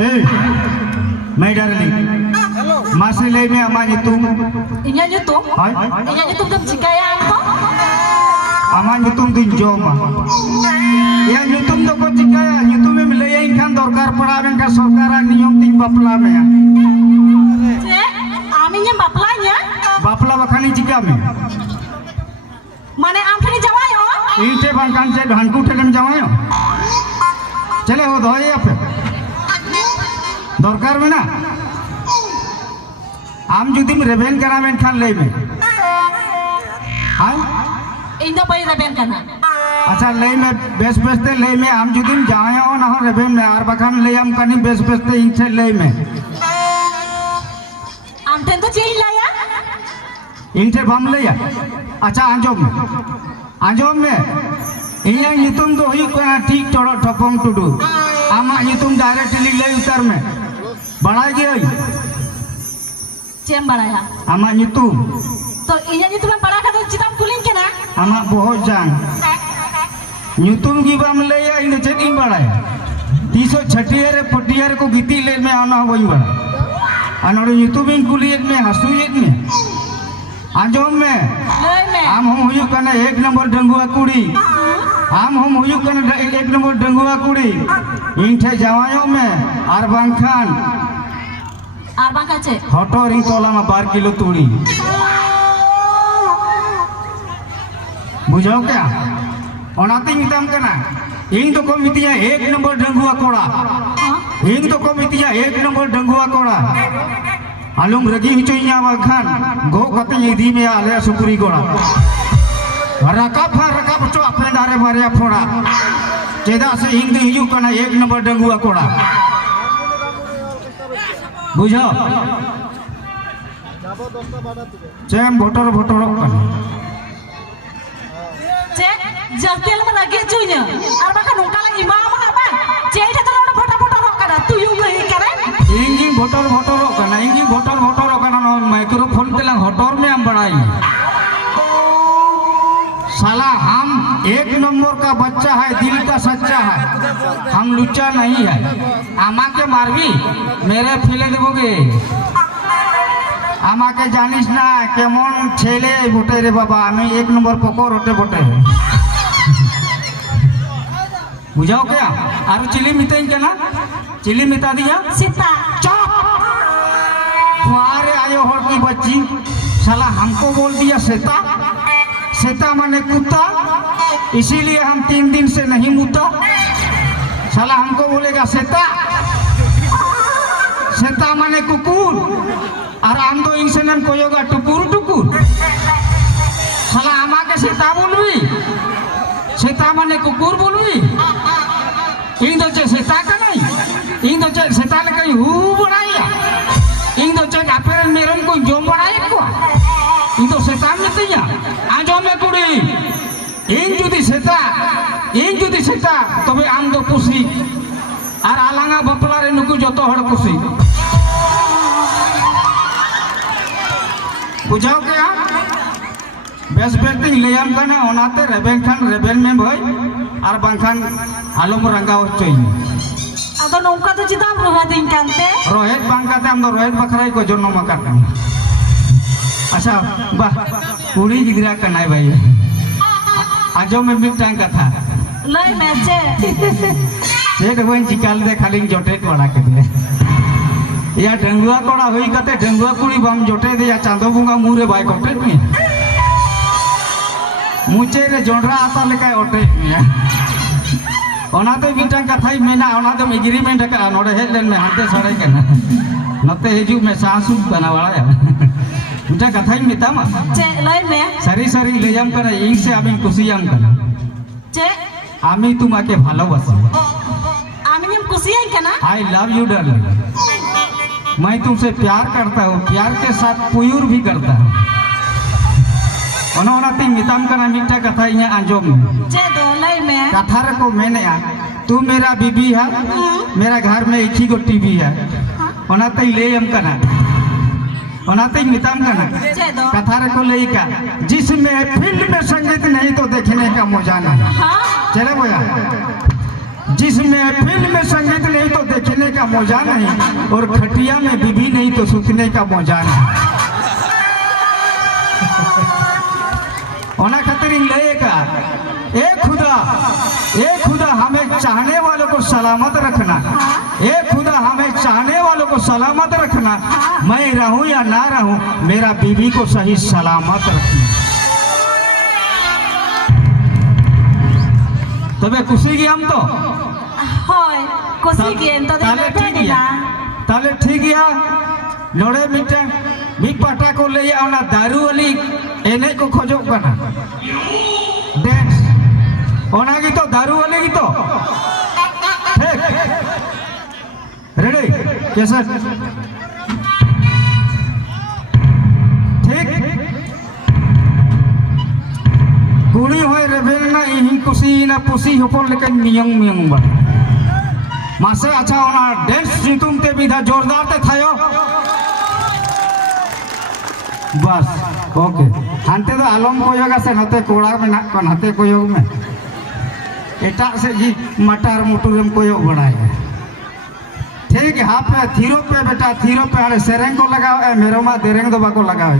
Hey, my darling. Masih lagi ama nyutum. Inya nyutum? Hai? Inya nyutum dam cikaya apa? Ama nyutum tu joma. Yang nyutum tu kau cikaya, nyutum yang melaya ikan dorkar perawan ka sorkaran niyom ting bapla me. Cek, aminya baplanya? Bapla bakani cikame. Mana am kini jawai ho? Inte bangkan se dhanku telem jawai. चले हो दो ये पे दरकार में ना आम जुदी में रेबेन करा में खान ले में हाँ इंदो भाई रेबेन करना अच्छा ले में बेस बेसते ले में आम जुदी में जाए हो ना हो रेबेन में आर बखान ले आम कनी बेस बेसते इनसे ले में आम टेन तो चीज लाया इनसे बम ले या अच्छा आंजोम में इन्हें नितुम तो हुई कोई ठीक चढ़ो ठपोंग टुडू आमा नितुम डायरेक्टली ले उतर में बढ़ाई गई चेम बढ़ाया आमा नितुम तो इन्हें नितुम में बढ़ा कर तो चिताम कुलिंग के ना आमा बहुत जान नितुम की बाम ले या इन्हें चेकिंग बढ़ाया 360 पटियार को गीती ले में आना वही बढ़ा अनोरे नितुम इन कुलियत में हंसुयत में आंजोम में आम हम हुई कने 1 नंबर डंगुआ कुड़ी आम हम हुई कने 1 नंबर डंगुआ कुड़ी इनठे जवायों में आर बांखान चे हटो रिंग तोला में 12 किलो तूड़ी बुझाओ क्या ओनाती मिताम कना इन तो को मितिया 1 नंबर डंगुआ कोड़ा इन तो को मितिया 1 नंबर डंगुआ कोड़ा आलूम रगी हिचोइया बाखान गो कते यदि में आले सुपुरी गोड़ा रकाब चो अपने दारे मारे फोड़ा चेदा से हिंद हिजू कना 1 नंबर डंगुआ कोड़ा बुझो चेम भोटर कना चे जस्तेल में रगी चुइया और बाका नोका लगी मां apa चेटा तो फोटा करा तू यू नहीं करे इंगी भोटर कना इंगी भोटर कना माइक्रोफोन तेला हटोर में हम बढ़ाई साला हम 1 नंबर का बच्चा है दिल का सच्चा है हम लुच्चा नहीं है आमा के मारवी मेरे फिले देवोगे आमा के जानिस ना केमन छेले बोटे रे बाबा हमें 1 नंबर पकोर होते बोटे बुझाओ क्या आरु चिली मिताई क्या ना चिली मिता दिया सीता चुप तुम्हारे आयो हर की बच्ची साला हमको बोल दिया सेता माने कुत्ता इसीलिए हम 3 दिन से नहीं मुता साला हमको बोलेगा सेता माने कुकुर और हम तो इंसान को योगा टुकुर साला आमा के सेता बोलवी सेता माने कुकुर बोलवी इन तो चे सेता का नहीं इन तो चे सेता ले कहीं हु बनाया इन तो चे कापेर मेरन को जोम बनाया को इन तो सेता में तिया आजो में कुड़ी इन जुदी सेता तबे आम दो कुसी और आलांगा बपला रे नुकु जतो हड़ कुसी बुझाओ क्या बेस बेटिंग लेयम कने ओनाते रेबेन में भाई और बांखान आलम रंगाव चाहिए अदो नौका तो चिताम रोहित कांते रोहित बांकाते हम तो रोहित बखराई को जन्म मकाते अच्छा बा पूरी गिरा कनाई भाई आजो में मिटांग कथा लय मैचे एक बन चिकाल दे खाली जोटे कोड़ा के दे या डंगुआ कोड़ा होई कते डंगुआ कुड़ी बम जोटे दे या चांदो बुंगा मुरे बाय कोटे में मुचे रे जोंडरा आता लेका ओटे में ओनाते मिटांग कथाई मेना ओनाते एग्रीमेंट का नोडे हेड लेन में हाथे सड़े के ना नते हिजू में सासु बना वाला है मिटा कथाई मिता मा चे लय में सरी ले जाम करे इन से आमी खुशियां कर चे आमी तुम्हाके ভালোবাসি आमी हम खुशियां करना आई लव यू डार्लिंग मैं तुमसे प्यार करता हूँ प्यार के साथ पुयूर भी करता हूँ ओनाते मिताम कना मिटा कथा इने आंजोम चे दो लय में कथा रे को मैंने तू मेरा बीबी है मेरा घर में एक ही गो टीवी है ओनाते ले हम कना ओनाते मिताम कना चे दो कथा रे को लेका जिसमें फील्ड में संगीत नहीं तो देखने का मजा नहीं हां चले बोया जिस महफिल में संगीत नहीं तो देखने का मौजा नहीं, और खटिया में बीबी नहीं तो सुतने का मौजा नहीं। होना खातिर लेगा ए खुदा हमें चाहने वालों को सलामत रखना। ए खुदा हमें चाहने वालों को सलामत रखना। मैं रहूं या ना रहूं, मेरा बीवी को सही सलामत रखना। तबे खुशी की हम तो হয় কসি গেন তো তাহলে ঠিক দেখে না তাহলে ঠিক ইয়া লড়ে মিটে মি পাটা को ले आओ ना दारू वाली एने को खोजो बना डेंस ओना की तो दारू वाले की तो ठीक रेडी कैसा ठीक कुड़ी होय रेबेल ना इही कुसी ना पुसी होपन लेकिन मियंग मियंग बा मासे अच्छा होना डेंस जितुम ते विधा जोरदार ते थायो बस ओके हांते तो आलम को योगा से नते कोड़ा में ना कन हते को योग में एटा से जी मटार मोटुरम को योग बनाए ठीक है। हाँ पे थीरो पे बेटा थीरो पे अरे सेरेंग को लगाओ ए मेरो मा देरेंग दो बाको लगाओ।